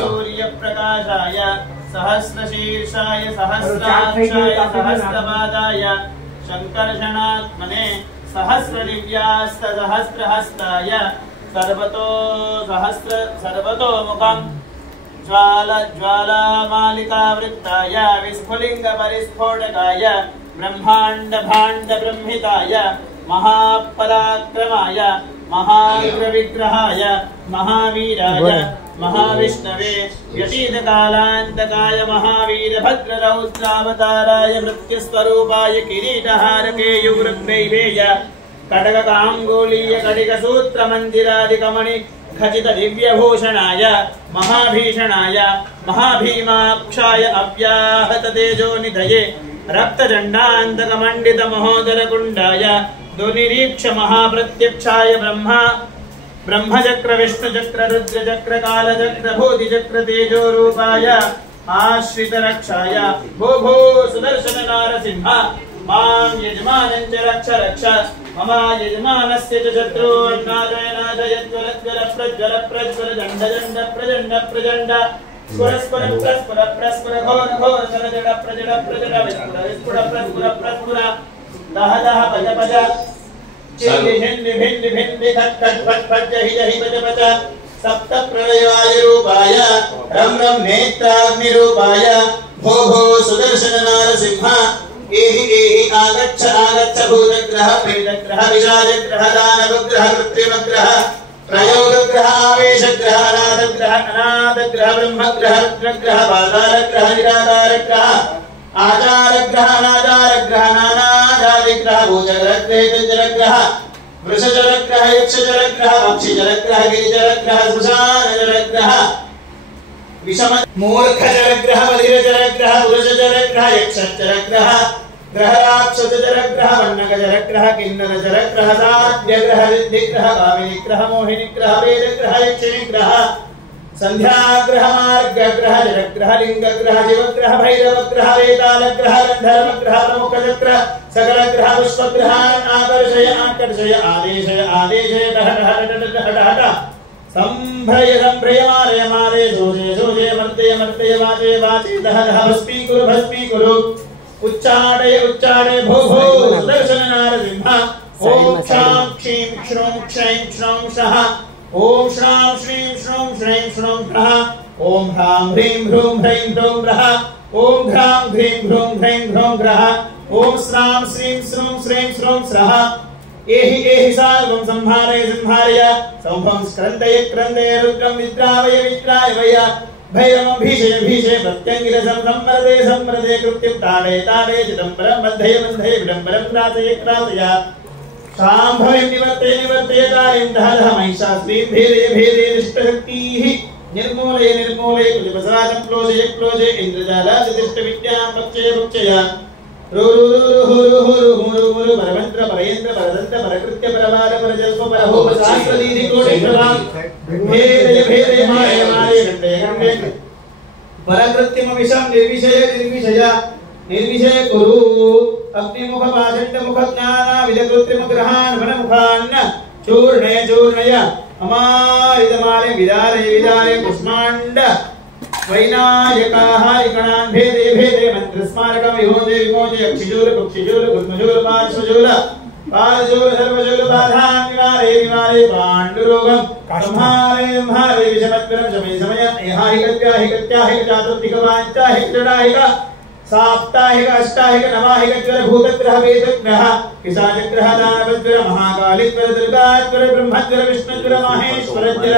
सूर्यप्रकाशाय सहस्रशीर्षाय सहस्राक्षाय सहस्रपादाय शङ्कर्षणात्मने सहस्रदिव्यास्तसहस्रहस्ताय सर्वतोमुखं ज्वालामालिकावृत्ताय विस्फुलिङ्गपरिस्फोटकाय ब्रह्माण्डभाण्डब्रह्मिताय महापराक्रमाय महाग्रविग्रहाय महावीराय महाविष्णवे यतीतकालान्तकाय महावीरभद्ररौद्रावताराय मृत्युस्वरूपाय किरीटहारकेयूरुग्दैवेय कटककाङ्गुलीय कटिकसूत्रमन्दिरादिकमणि खचित दिव्यभूषणाय महाभीषणाय महाभीमाक्षाय अव्याहत तेजोनिधये रक्तचण्डान्तकमण्डित महोदरकुण्डाय दुर्निरीक्ष महाप्रत्यक्षाय ब्रह्मचक्र विष्णुचक्र रुद्रचक्र कालचक्र भूतिचक्र तेजोरूपाय आश्रितरक्षाय भो भो सुदर्शन नारसिंह मां यजमानं च रक्ष रक्ष मम यजमानस्य च शत्रून्नाशय नाशयज्वलज्वल प्रज्वल प्रज्वल दण्ड दण्ड प्रचण्ड प्रचण्ड स्फुर स्फुर प्रस्फुर प्रस्फुर घोर घोर सरजड प्रजड प्रजड विस्फुर विस्फुर प्रस्फुर प्रस्फुर दह दह भज भज चिन्नि भिन्नि भिन्नि भिन्नि खट खट फट फट जहि जहि भज भज सप्त प्रलयायुरूपाय रं रं नेत्राग्निरूपाय भो भो सुदर्शन नारसिंह एहि एहि आगच्छ आगच्छ भूतग्रह प्रेतग्रह विषादग्रह दानवग्रह कृत्रिमग्रह प्रयोगग्रह आवेशग्रह अनाथग्रह अनाथग्रह ब्रह्मग्रह रुद्रग्रह पातालग्रह निराकारग्रह आचारग्रह अनाचारग्रह नानाजातिग्रह भूजग्रह वृषजलग्रह यक्षजलग्रह पक्षिजलग्रह गिरिजलग्रह सुषाणजलग्रह विषम मूर्खजलग्रह बधिरजलग्रह पुरुषजलग्रह यक्षजलग्रह ग्रहराक्षसजलग्रह वन्नकजलग्रह किन्नरजलग्रह साध्यग्रह सिद्धिग्रह कामिनीग्रह मोहिनीग्रह वेदग्रह यक्षिणीग्रह संध्याग्रह मार्गग्रह जलग्रह लिंगग्रह शिवग्रह भैरवग्रह वेतालग्रह गन्धर्वग्रह प्रमुखचक्र सकलग्रह पुष्पग्रह आकर्षय आकर्षय आदेशय आदेशय डह डह डह डह डह संभ्रय संभ्रय मारय मारय सोजय सोजय मर्दय मर्दय वाचे वाचे दह दह भस्मीकुरु उच्चाटय उच्चाटय भो भो सुदर्शन नारसिंह ओम क्षां क्षीं क्षौं क्षैं क्षौं सः ओम श्रां श्रीं श्रौं श्रैं श्रौं ह्रः ओम ह्रां ह्रीं ह्रूं ह्रैं ह्रौं ह्रः ओम घ्रां घ्रीं ह्रूं ह्रैं ह्रौं ह्रः ओम स्रां श्रीं श्रूं श्रैं श्रौं स्रः एहि एहि सार्वं संहारय संहारय सौभं स्क्रन्दय क्रन्दय रुद्रं विद्रावय विद्रावय भैरवं भीषय भीषय प्रत्यङ्गिरसं संवरदे संवरदे कृत्यं ताडय ताडय चिदम्बरं बन्धय बन्धय विडम्बरं त्रासय त्रासय शाम्भवीं निवर्तय निवर्तय तारिं दह दह महिषासुरीं भेदय भेदय दुष्टशक्तिः निर्मूलय निर्मूलय कुजपसराजं क्लोशय क्लोशय इन्द्रजालादिष्टविद्यां पक्षय पक्षय रुरुरुरुरुरुरुरुरुरु परमन्त्र परयेन्द्र परदन्त परकृत्य परवार परजल्प परभूप सहस्रदीधि कोटिप्रभां भेदय भेदय मारय मारय गण्डय गण्डय परकृत्यमविषं निर्विषय निर्विषय निर्विषय कुरु अग्निमुख पाषण्ड मुख ज्ञान विजकृत्रिम ग्रहान् वनमुखान् चूर्णय चूर्णय अमारितमाले विदारय विदारय कुष्माण्ड वैनायकाः इगणान् भेदय भेदय मन्त्रस्मारकं विमोचय विमोचय अक्षिशूल कुक्षिशूल गुल्मशूल पार्श्वशूल पादशूल सर्वशूल बाधान् निवारय निवारय पाण्डुरोगं संहारय संहारय विषमद्गरं शमय शमय ऐहाहिकत्याहिकत्याहिक चातुर्दिकवाञ्चाहिक जडाहिक साप्ताहिक अष्टाहिक नवाहिक ज्वर भूतग्रह वेदग्रह किसाजग्रह दानवज्वर महाकालीज्वर दुर्गाज्वर ब्रह्मज्वर विष्णुज्वर माहेश्वरज्वर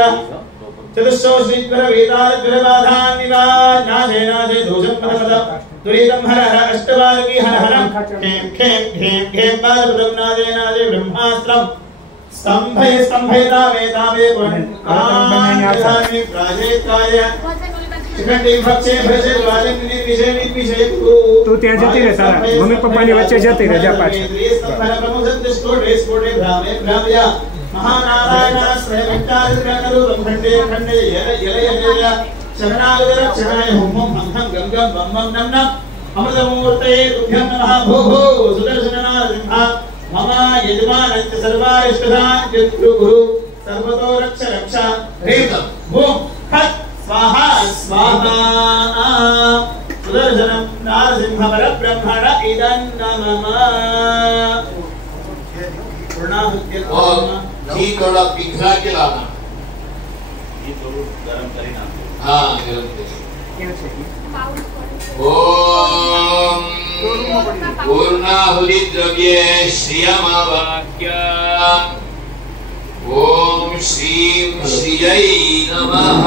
चतुश्रोश्रीज्वर वेदाज्वर बाधान् निवारय नाशय दोषं परमद दुरितं हर हर अष्टबालकी हर हरं खें खें खें खें बालपदं नादे नादे ब्रह्मास्त्रं स्तंभय स्तंभय तावे तावे पुण्य प्राजेत्राय तू ત્યાં જતી રહે તારા મમ્મી પપ્પાની વચ્ચે જતી રહે જા પાછી महानारायणाश्रय वेंकटाद्रिकरूपं खंडे खंडे यलय शरणागत रक्षणाय हुम हुम हं हं गं गं बं बं नम नम अमृतमूर्तये तुभ्यं नमः भो भो सुदर्शन नारसिंह मम यजमानस्य सर्वारिष्टदान् गुरु सर्वतो रक्ष रक्ष ह्रीं भूं फट् और घी थोड़ा पिघला के लाना। ये तो गरम करी ना। हाँ गरम करी। ओम पूर्णाहुति द्रव्ये श्रियमावाक्या ओम श्रीं श्रियै नमः।